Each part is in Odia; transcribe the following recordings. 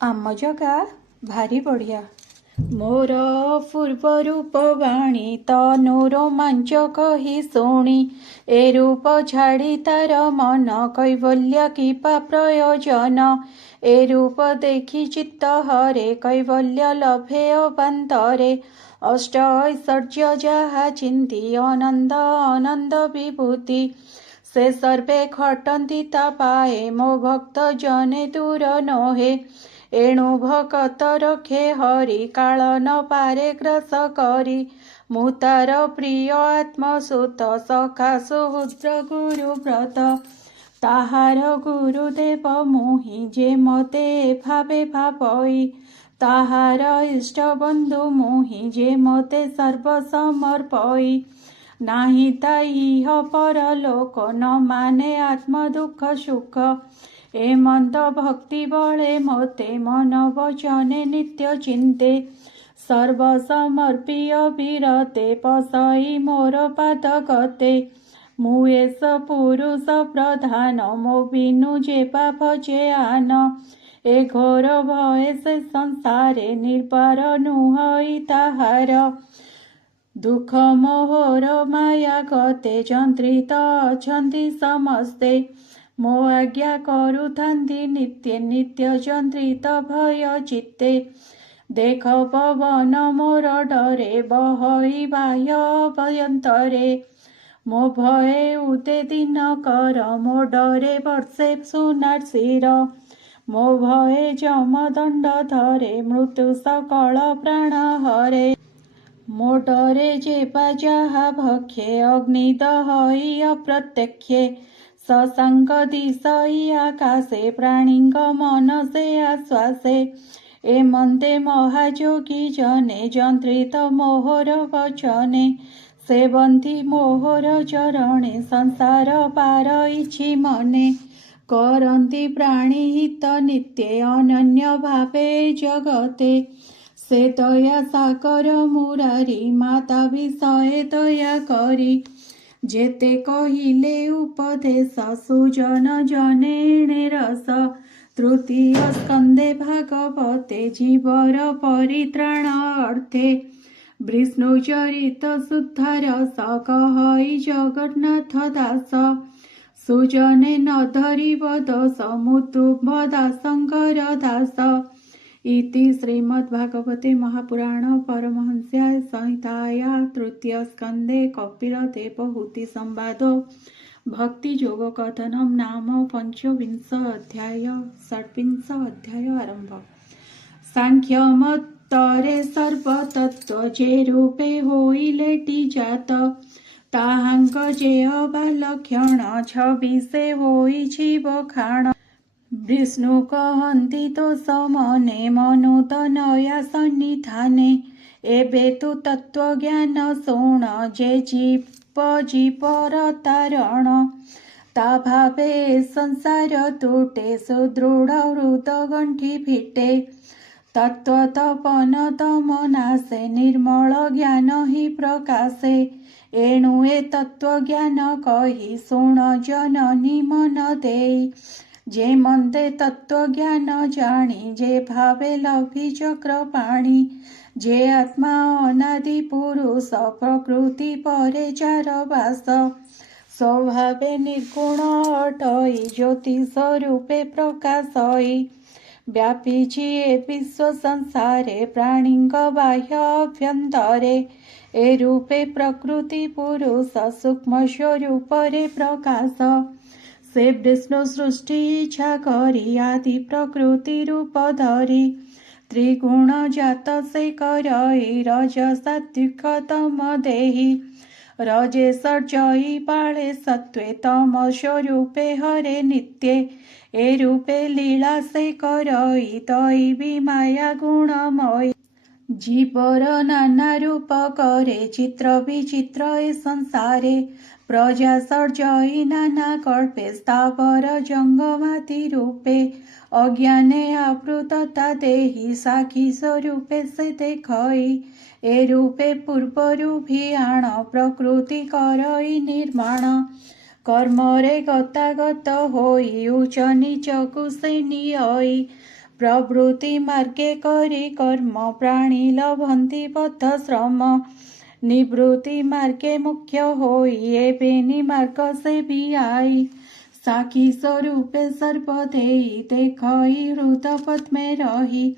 ଆମ ଜଗା ଭାରି ବଢ଼ିଆ। ମୋର ପୂର୍ବ ରୂପ ବାଣୀ ତନୁ ରୋମାଞ୍ଚ କହି ଶୁଣି, ଏ ରୂପ ଛାଡ଼ି ତାର ମନ କୈବଲ୍ୟ କିପା ପ୍ରୟୋଜନ। ଏ ରୂପ ଦେଖି ଚିତ୍ତ ହରେ କୈବଲ୍ୟ ଲଭେ ଅବାନ୍ତରେ। ଅଷ୍ଟ ଐଶ୍ୱର୍ଯ୍ୟ ଯାହା ଚିନ୍ତି ଅନନ୍ଦ ଅନନ୍ଦ ବିଭୂତି, ସେ ସର୍ବେ ଖଟନ୍ତି ତା ପାଏ ମୋ ଭକ୍ତ ଜନେ ଦୂର ନୋହେ। ଏଣୁ ଭକତ ରଖେ ହରି କାଳ ନ ପାରେ ଗ୍ରାସ କରି, ମୁଁ ତାର ପ୍ରିୟ ଆତ୍ମସୁତ ସଖା ସୁହୃଦ୍ର ଗୁରୁ ବ୍ରତ। ତାହାର ଗୁରୁଦେବ ମୁହିଁ ଯେ ମତେ ଭାବେ ଭାବଇ, ତାହାର ଇଷ୍ଟ ବନ୍ଧୁ ମୁହିଁ ଯେ ମତେ ସର୍ବ ସମର୍ପଇ। ନାହିଁ ତାଇ ଇହ ପରଲୋକ ନ ମାନେ ଆତ୍ମ ଦୁଃଖ ସୁଖ, ଏ ମନ୍ଦ ଭକ୍ତି ବଳେ ମତେ ମନ ବଚନେ ନିତ୍ୟ ଚିନ୍ତେ। ସର୍ବ ସମର୍ପିୟ ବିରତେ ପସଇ ମୋର ପାଦ ଗତେ, ମୁଁ ଏସ ପୁରୁଷ ପ୍ରଧାନ ମୋ ବିନୁ ଯେ ଭଜେ ଆନ। ଏ ଘୋର ଭୟ ସେ ସଂସାରେ ନିର୍ବାର ନୁହଇ ତାହାର, ଦୁଃଖ ମୋହର ମାୟା ଗତେ ଯନ୍ତ୍ରିତ ଅଛନ୍ତି ସମସ୍ତେ। ମୋ ଆଜ୍ଞା କରୁଥାନ୍ତି ନିତ୍ୟ ନିତ୍ୟ ଯନ୍ତ୍ରିତ ଭୟ ଚିତ୍ତେ। ଦେଖ ପବନ ମୋର ଡରେ ବହଇ ବାହ୍ୟ ଅଭ୍ୟନ୍ତରେ, ମୋ ଭୟେ ଉଦେ ଦିନ କର ମୋ ଡରେ ବର୍ଷେ ସୁନାର ଶିର। ମୋ ଭୟେ ଯମ ଦଣ୍ଡ ଧରେ ମୃତ୍ୟୁ ସକଳ ପ୍ରାଣ ହରେ। ମୋ ଡରେ ଯେବା ଯାହା ଭକ୍ଷେ ଅଗ୍ନି ଦହଇ ଅପ୍ରତ୍ୟକ୍ଷେ, ଶଶାଙ୍କ ଦିଶଇ ଆକାଶେ ପ୍ରାଣୀଙ୍କ ମନ ସେ ଆଶ୍ୱାସେ। ଏ ମନ୍ଦେ ମହାଯୋଗୀ ଜନେ ଯନ୍ତ୍ରିତ ମୋହର ବଚନେ, ସେବନ୍ତି ମୋହର ଚରଣେ ସଂସାର ପାର ଇଛି ମନେ। କରନ୍ତି ପ୍ରାଣୀ ହିତ ନିତ୍ୟେ ଅନନ୍ୟ ଭାବେ ଜଗତେ, ସେ ଦୟା ସାଗର ମୁରାରି ମାତା ବିଷଏ ଦୟା କରି। ଯେତେ କହିଲେ ଉପଦେଶ ସୁଜନ ଜନେ ଏଣେ ରସ, ତୃତୀୟ ସ୍କନ୍ଧେ ଭାଗବତେ ଜୀବର ପରିତ୍ରାଣ ଅର୍ଥେ। ବିଷ୍ଣୁ ଚରିତ ଶୁଦ୍ଧ ରସ କହଇ ଜଗନ୍ନାଥ ଦାସ, ସୁଜନେ ନ ଧରିବ ଦୋଷ ମୁତୁମ୍ବ ଦାସଙ୍କର ଦାସ। ଇତି ଶ୍ରୀମଦ୍ଭାଗବତେ ମହାପୁରାଣ ପରମହଂସ୍ୟାୟ ସଂହିତାୟା ତୃତୀୟ ସ୍କନ୍ଧେ କପିଳ ଦେବହୂତି ସମ୍ବାଦो ଭକ୍ତି ଯୋଗ କଥନମ୍ ନାମ ପଞ୍ଚବିଂଶ ଅଧ୍ୟାୟ। ଷଡ୍ବିଂଶ ଅଧ୍ୟାୟ ଆରମ୍ଭ। ସାଂଖ୍ୟ ମତରେ ସର୍ବତତ୍ତ୍ୱ ଯେ ରୂପେ ହୋଇଲେଟି ଜାତ, ତାହାଙ୍କ ଯେ ଅବା ଲକ୍ଷଣ ଛବିଶେ ହୋଇଛି ବଖାଣ। ବିଷ୍ଣୁ କହନ୍ତି ଦୋଷ ମନେ ମନୁତନୟା ସନ୍ନିଧାନେ, ଏବେ ତୁ ତତ୍ତ୍ୱଜ୍ଞାନ ଶୁଣ ଯେ ଜୀବ ଜୀବର ତାରଣ। ତା ଭାବେ ସଂସାର ତୁଟେ ସୁଦୃଢ଼ ହୃଦ ଗଣ୍ଠି ଫିଟେ, ତତ୍ତ୍ୱ ତପନ ତମ ନାଶେ ନିର୍ମଳ ଜ୍ଞାନ ହିଁ ପ୍ରକାଶେ। ଏଣୁ ଏ ତତ୍ତ୍ୱଜ୍ଞାନ କହି ଶୁଣ ଜନନୀ ମନ ଦେଇ, ଯେ ମନ୍ଦେ ତତ୍ତ୍ୱଜ୍ଞାନ ଜାଣି ଯେ ଭାବେ ଲଭି ଚକ୍ର ପାଣି। ଯେ ଆତ୍ମା ଅନାଦି ପୁରୁଷ ପ୍ରକୃତି ପରେ ଯାର ବାସ, ସ୍ୱଭାବେ ନିର୍ଗୁଣ ଅଟଇ ଜ୍ୟୋତିଷ ରୂପେ ପ୍ରକାଶଇ। ବ୍ୟାପିଛି ଏ ବିଶ୍ୱ ସଂସାରେ ପ୍ରାଣୀଙ୍କ ବାହ୍ୟ ଅଭ୍ୟନ୍ତରେ, ଏ ରୂପେ ପ୍ରକୃତି ପୁରୁଷ ସୂକ୍ଷ୍ମ ସ୍ୱରୂପରେ ପ୍ରକାଶ। ସେ ବିଷ୍ଣୁ ସୃଷ୍ଟି ଇଚ୍ଛା କରି ଆଦି ପ୍ରକୃତି ରୂପ ଧରି, ତ୍ରିଗୁଣ ଜାତ ସେ କରଇ ରଜ ସାତ୍ୱିକ ତମ ଦେହି। ରଜେ ସର୍ଜଇ ପାଳେ ସତ୍ୱେ ତମ ସ୍ୱରୂପେ ହରେ ନିତ୍ୟେ, ଏ ରୂପେ ଲୀଳା ସେ କରଇ ଦଇବି ମାୟା ଗୁଣମୟୀ। ଜୀବର ନାନା ରୂପ କରେ ଚିତ୍ର ବିଚିତ୍ର ଏ ସଂସାରେ, ପ୍ରଜା ସର୍ଜଇ ନାନା କଳ୍ପେ ସ୍ଥାବର ଜଙ୍ଗମାଦି ରୂପେ। ଅଜ୍ଞାନେ ଆବୃତତା ଦେହି ସାକ୍ଷୀ ସ୍ୱରୂପେ ସେ ଦେଖଇ, ଏ ରୂପେ ପୂର୍ବରୁ ଭିଆଣ ପ୍ରକୃତି କରଇ ନିର୍ମାଣ। କର୍ମରେ ଗତାଗତ ହୋଇ ଉଚ୍ଚ ନିଚକୁ ସେ ନିୟଇ, प्रवृत्ति मार्गे करि कर्म प्राणी लभन्ति पथश्रम निवृत्ति मार्गे मुख्य होई एबेनि मार्ग सेवियाई साखी स्वरूपे सर्वदेई देखई हृद पद्मे रही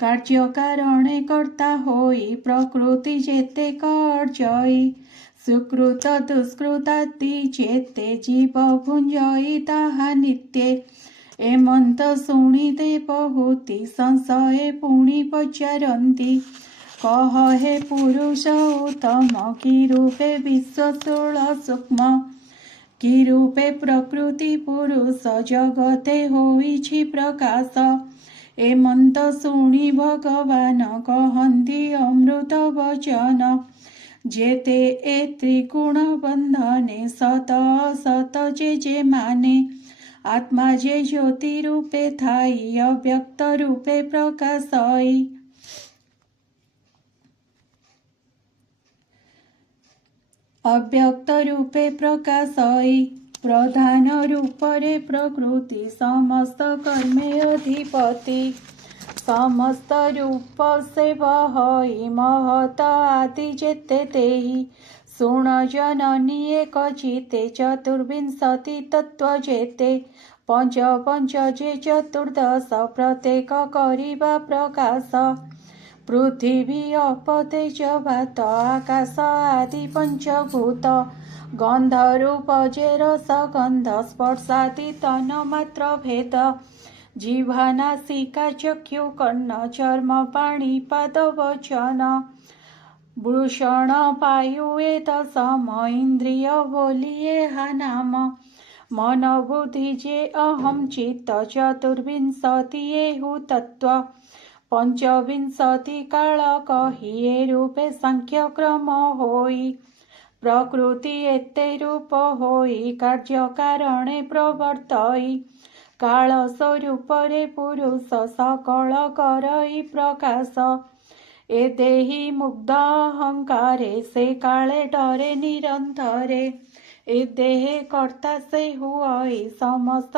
कार्य कारणे कर्ता होई प्रकृति जेते कर्जई सुकृत दुष्कृतादि जेते जीव भुंजई ताहा नित्ये एमंत शुणी देवहूति संशये पुणी पचारती कह हे पुरुष उत्तम कि रूपे विश्व षोल सूक्ष्म कि रूपे प्रकृति पुरुष जगते होइछि प्रकाश एमंत शुणी भगवान कहन्ति अमृत वचन जेते ए त्रिगुण बंधने सत असत जे माने आत्मा जे ज्योति रूपे थाई अव्यक्त रूपे प्रकाशई अव्यक्त रूपे प्रकाशई प्रधान रूपरे प्रकृति समस्त कर्मे अधिपति समस्त रूप से वही महत आदि जेते तेहि शुण जननी एक चिते चतुर्विंशति तत्व जेते पंच पंच जे चतुर्दश प्रत्येक करिबा प्रकाश पृथिवी अपतेज वात आकाश आदि पंचभूत गंध रूप जे रस गंध स्पर्शादि तन मात्र भेद जिह्वा नासिका चक्षु कर्ण चर्म पाणि पाद वचन भूषण पायु एतसम इंद्रिय बोलिए हा नाम मन बुद्धि जे अहम चित्त चतुर्विंशति एहु तत्व पंचविंशति काल कहिए रूपे सांख्य क्रम होई प्रकृति एते रूप होई कार्य कारणे प्रवर्तई काल स्वरूपरे पुरुष सकल करई प्रकाश ए देहि मुग्ध अहंकारे से काले डरे निरंतरे ए देहे कर्ता से हुई समस्त